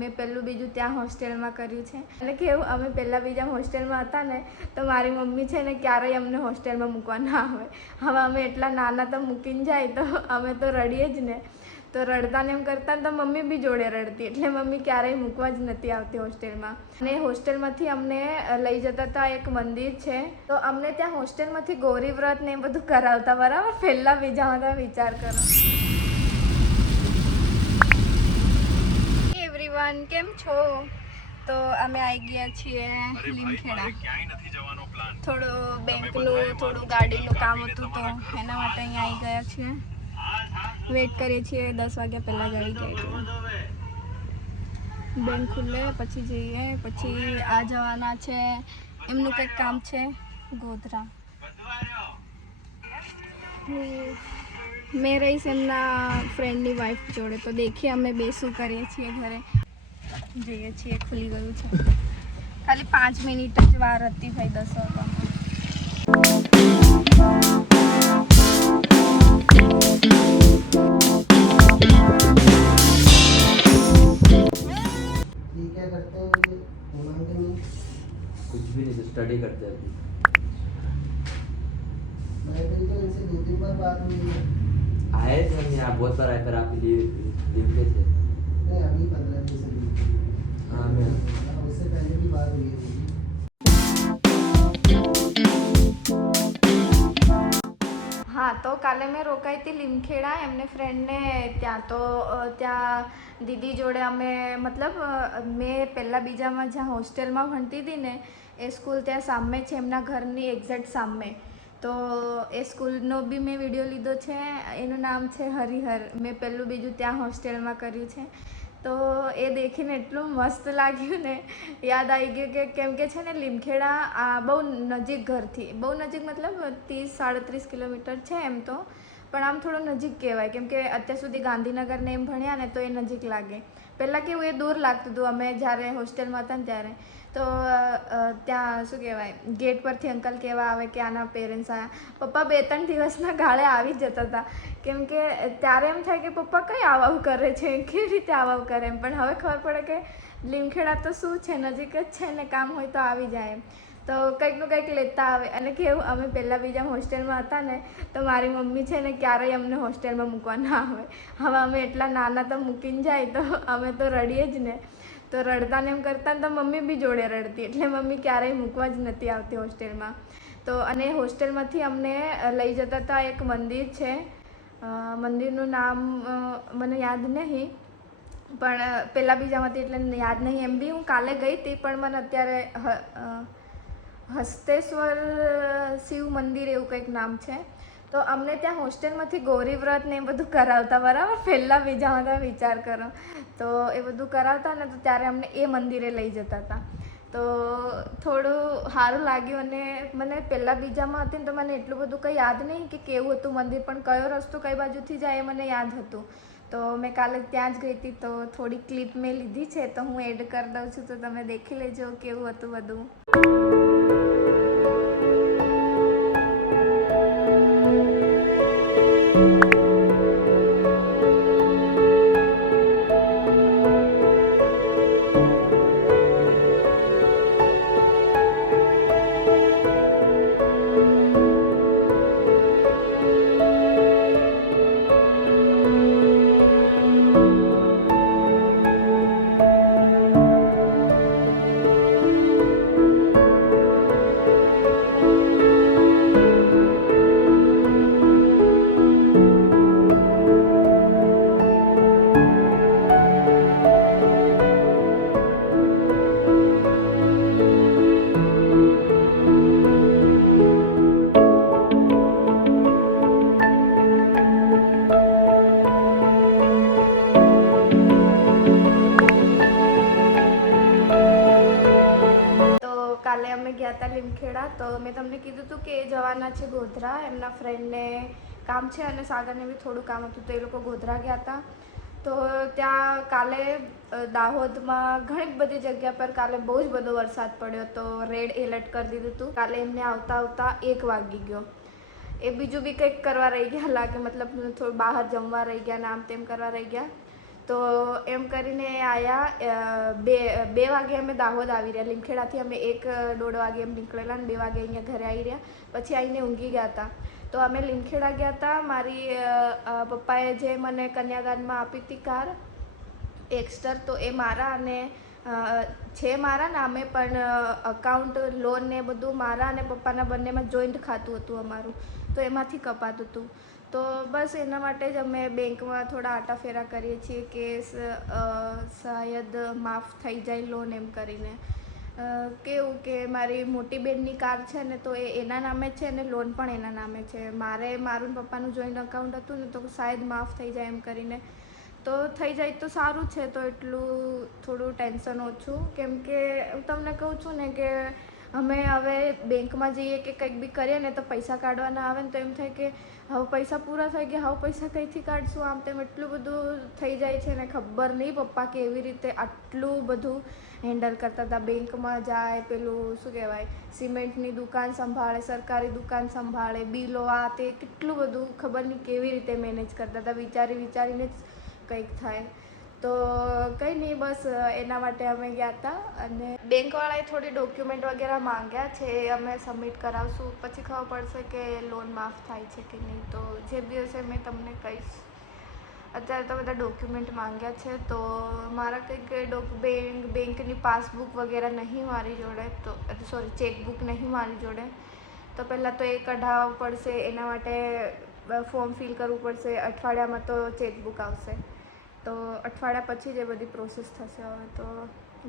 મેં પહેલું બીજું ત્યાં હોસ્ટેલમાં કર્યું છે એટલે કે અમે પહેલાં બીજા હોસ્ટેલમાં હતા ને તો મારી મમ્મી છે ને ક્યારેય અમને હોસ્ટેલમાં મૂકવા ના આવે. હવે અમે એટલા નાના તો મૂકીને જાય તો અમે તો રડીએ જ ને, તો રડતા ને એમ કરતા તો મમ્મી બી જોડે રડતી, એટલે મમ્મી ક્યારેય મૂકવા જ નથી આવતી હોસ્ટેલમાં. અને હોસ્ટેલમાંથી અમને લઈ જતા હતા એક મંદિર છે, તો અમને ત્યાં હોસ્ટેલમાંથી ગૌરી વ્રત ને એ બધું કરાવતા. બરાબર, પહેલાં બીજામાં તમે વિચાર કરો. કેમ છો? તો અમે આવી ગયા છીએ લીમખેડા. થોડું બેંકનું થોડું ગાડીનું કામ હતું તો એના માટે અહીંયા આવી ગયા છીએ. વેઇટ કરીએ છીએ 10 વાગ્યા પહેલાં જ આવી જાય એટલે બેંક ખુલે પછી જઈએ. પછી આ જવાના છે, એમનું કંઈક કામ છે ગોધરા. મેં રહીશ એમના ફ્રેન્ડની વાઈફ જોડે, તો દેખીએ અમે બે શું કરીએ છીએ ઘરે. જઈએ છીએ, ખુલી ગયું છે. ખાલી 5 મિનિટ જ વાર હતી ભાઈ 10 વાગ્યામાં. क्या करते हैं ये मांगते नहीं, कुछ भी नहीं, स्टडी करते हैं. मैं तो इनसे 2-3 बार बात हुई है. आए थे हम यहाँ बहुत बार आए, पर आप लीव पे थे. नहीं, अभी 15 दिन से हुई. हाँ मैं उससे पहले भी बात हुई है. હા, તો કાલે મેં રોકાઈ હતી લીમખેડા એમને ફ્રેન્ડને ત્યાં. તો ત્યાં દીદી જોડે અમે મતલબ મેં પહેલાં બીજામાં જ્યાં હોસ્ટેલમાં ભણતી હતી ને એ સ્કૂલ ત્યાં સામે છે, એમના ઘરની એક્ઝેક્ટ સામે. તો એ સ્કૂલનો બી મેં વિડીયો લીધો છે. એનું નામ છે હરિહર. મેં પહેલું બીજું ત્યાં હોસ્ટેલમાં કર્યું છે. તો એ દેખીને એટલું મસ્ત લાગ્યું ને, યાદ આવી ગયું કે કેમ કે છે ને લીમખેડા આ બહુ નજીક ઘરથી, બહુ નજીક મતલબ 30-37 કિલોમીટર છે એમ તો, પણ આમ થોડું નજીક કહેવાય કેમ કે અત્યાર સુધી ગાંધીનગરને એમ ભણ્યા ને તો એ નજીક લાગે. પહેલાં કેવું એ દૂર લાગતું હતું અમે જ્યારે હોસ્ટેલમાં હતા ને ત્યારે. તો ત્યાં શું કહેવાય, ગેટ પરથી અંકલ કહેવા આવે કે આના પેરેન્ટ્સ આવ્યા. પપ્પા 2-3 દિવસના ગાળે આવી જ જતા હતા, કેમ કે ત્યારે એમ થાય કે પપ્પા કંઈ આવું કરે છે, કેવી રીતે આવું કરે એમ. પણ હવે ખબર પડે કે લીમખેડા તો શું છે, નજીક જ છે ને, કામ હોય તો આવી જાય એમ. તો કંઈકનું કંઈક લેતા આવે. અને કેવું અમે પહેલાં બીજા હોસ્ટેલમાં હતા ને તો મારી મમ્મી છે ને ક્યારેય અમને હોસ્ટેલમાં મૂકવા ના આવે. હવે અમે એટલા નાના તો મૂકીને જાય તો અમે તો રડીએ જ ને, તો રડતા ને એમ કરતા તો મમ્મી બી જોડે રડતી, એટલે મમ્મી ક્યારેય મૂકવા જ નથી આવતી હોસ્ટેલમાં. તો અને હોસ્ટેલમાંથી અમને લઈ જતા હતા એક મંદિર છે, મંદિરનું નામ મને યાદ નહીં, પણ પહેલાં બીજામાંથી એટલે યાદ નહીં. એમ બી હું કાલે ગઈ હતી, પણ મને અત્યારે હસ્તેશ્વર શિવ મંદિર એવું કંઈક નામ છે. તો અમને ત્યાં હોસ્ટેલમાંથી ગૌરી વ્રત ને એ બધું કરાવતા. બરાબર, પહેલાં બીજામાં તમે વિચાર કરો. તો એ બધું કરાવતા ને તો ત્યારે અમને એ મંદિરે લઈ જતા હતા. તો થોડું સારું લાગ્યું. અને મને પહેલાં બીજામાં હતી ને તો મને એટલું બધું કંઈ યાદ નહીં કે કેવું હતું મંદિર, પણ કયો રસ્તો કઈ બાજુથી જાય એ મને યાદ હતું. તો મેં કાલે ત્યાં જ ગઈ હતી, તો થોડી ક્લિપ મેં લીધી છે, તો હું એડ કરી દઉં છું, તો તમે દેખી લેજો કેવું હતું બધું. કાલે અમે ગયા હતા લીમખેડા. તો મેં તમને કીધું હતું કે એ જવાના છે ગોધરા, એમના ફ્રેન્ડને કામ છે અને સાગરને બી થોડું કામ હતું, તો એ લોકો ગોધરા ગયા હતા. તો ત્યાં કાલે દાહોદમાં ઘણી બધી જગ્યા પર કાલે બહુ જ બધો વરસાદ પડ્યો, તો રેડ એલર્ટ કરી દીધું હતું. કાલે એમને આવતા આવતા 1 વાગી ગયો. એ બીજું બી કંઈક કરવા રહી ગયા લાગે, મતલબ થોડું બહાર જમવા રહી ગયા ને આમ તેમ કરવા રહી ગયા. તો એમ કરીને આવ્યા બે વાગે અમે દાહોદ આવી રહ્યા. લીમખેડાથી અમે 1-1:30 વાગે એમ નીકળેલા અને 2 વાગે અહીંયા ઘરે આવી રહ્યા. પછી આવીને ઊંઘી ગયા હતા. તો અમે લીમખેડા ગયા હતા. મારી પપ્પાએ જે મને કન્યાદાનમાં આપી હતી કાર એક્સ્ટર, તો એ મારા અને છે મારા નામે, પણ અકાઉન્ટ લોન ને બધું મારા અને પપ્પાના બંનેમાં જોઈન્ટ ખાતું હતું અમારું, તો એમાંથી કપાતું હતું. તો બસ એના માટે જ અમે બેંકમાં થોડા આટાફેરા કરીએ છીએ કે શાયદ માફ થઈ જાય લોન એમ કરીને. કેવું કે મારી મોટી બેનની કાર છે ને, તો એ એના નામે છે ને લોન પણ એના નામે છે. મારું ને પપ્પાનું જોઈન્ટ અકાઉન્ટ હતું ને, તો શાયદ માફ થઈ જાય એમ કરીને. તો થઈ જાય તો સારું છે, તો એટલું થોડું ટેન્શન ઓછું. કેમ કે હું તમને કહું છું ને કે અમે હવે બેંકમાં જઈએ કે કંઈક બી કરીએ ને, તો પૈસા કાઢવાના આવે ને તો એમ થાય કે હવે પૈસા પૂરા થઈ ગયા, હવે પૈસા કંઈથી કાઢશું, આમ તેમ એટલું બધું થઈ જાય છે ને. ખબર નહીં પપ્પા કેવી રીતે આટલું બધું હેન્ડલ કરતા હતા. બેંકમાં જાય, પેલું શું કહેવાય, સિમેન્ટની દુકાન સંભાળે, સરકારી દુકાન સંભાળે, બિલો આ તે, કેટલું બધું ખબર નહીં કેવી રીતે મેનેજ કરતા હતા. વિચારીને જ કંઈક થાય. તો કંઈ નહીં, બસ એના માટે અમે ગયા હતા. અને બેંકવાળાએ થોડી ડોક્યુમેન્ટ વગેરે માંગ્યા છે, એ અમે સબમિટ કરાવશું. પછી ખબર પડશે કે લોન માફ થાય છે કે નહીં. તો જે દિવસે મેં તમને કહીશ. અત્યારે તો બધા ડોક્યુમેન્ટ માંગ્યા છે, તો મારા કંઈક બેંકની પાસબુક વગેરે નહીં મારી જોડે, તો સોરી ચેકબુક નહીં મારી જોડે. તો પહેલાં તો એ કઢાવવું પડશે. એના માટે ફોર્મ ફિલ કરવું પડશે. અઠવાડિયામાં તો ચેકબુક આવશે, તો અઠવાડિયા પછી જ એ બધી પ્રોસેસ થશે. હવે તો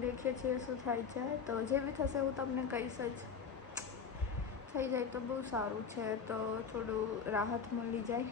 દેખીએ છીએ શું થાય છે. તો જે બી થશે હું તમને કહીશ જ. થઈ જાય તો બહુ સારું છે, તો થોડું રાહત મળી જાય.